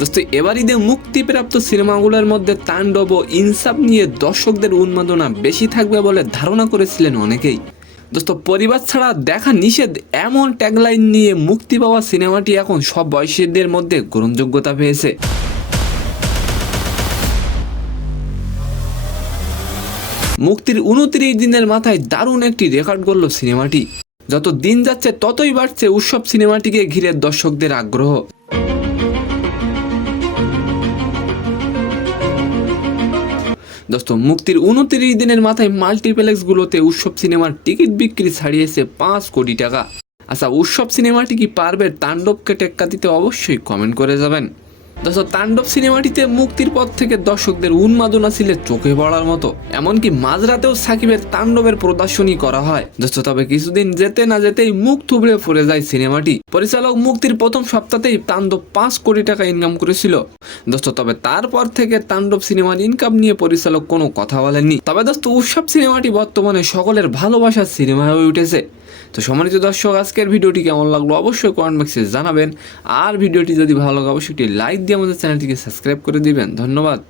দোস্ত এবার ঈদে মুক্তিপ্রাপ্ত সিনেমাগুলোর মধ্যে তাণ্ডব ও ইনসাফ নিয়ে দর্শকদের উন্মাদনা বেশি থাকবে বলে ধারণা করেছিলেন অনেকেই। দোস্ত পরিবার ছাড়া দেখা নিষেধ এমন ট্যাগলাইন নিয়ে মুক্তি পাওয়া সিনেমাটি এখন সব বয়সীদের মধ্যে গ্রহণযোগ্যতা পেয়েছে। মুক্তির 29 দিনের মাথায় দারুণ একটি রেকর্ড গড়ল সিনেমাটি। যত দিন যাচ্ছে ততই বাড়ছে উৎসব সিনেমাটিকে ঘিরে দর্শকদের আগ্রহ। দোস্ত মুক্তির 29 দিনের মাথায় মাল্টিপ্লেক্সগুলোতে উৎসব সিনেমার টিকিট বিক্রি ছাড়িয়েছে 5 কোটি টাকা। আচ্ছা, উৎসব সিনেমাটি কি পারবে তাণ্ডবকে টেক্কা দিতে? অবশ্যই কমেন্ট করে যাবেন। দোস্ত তাণ্ডব সিনেমাটিতে মুক্তির পর থেকে দর্শকদের উন্মাদনা ছিল চোখে পড়ার মতো। এমনকি মাঝরাতেও সাকিবের তাণ্ডবের প্রদর্শনী করা হয়। দোস্ত তবে কিছুদিন যেতে না যেতেই মুখ থুবড়ে পড়ে যায় সিনেমাটি। পরিচালক মুক্তির প্রথম সপ্তাহেই তাণ্ডব 5 কোটি টাকা ইনকাম করেছিল। দোস্ত তবে তারপর থেকে তাণ্ডব সিনেমার ইনকাম নিয়ে পরিচালক কোনো কথা বলেননি। তবে দোস্ত উৎসব সিনেমাটি বর্তমানে সকলের ভালোবাসার সিনেমা হয়ে উঠেছে। তো সম্মানিত দর্শক, আজকের ভিডিওটি কেমন লাগলো অবশ্যই কমেন্ট বক্সে জানাবেন। আর ভিডিওটি যদি ভালো লাগে অবশ্যই একটি লাইক দিয়ে আমাদের চ্যানেলটিকে সাবস্ক্রাইব করে দিবেন। ধন্যবাদ।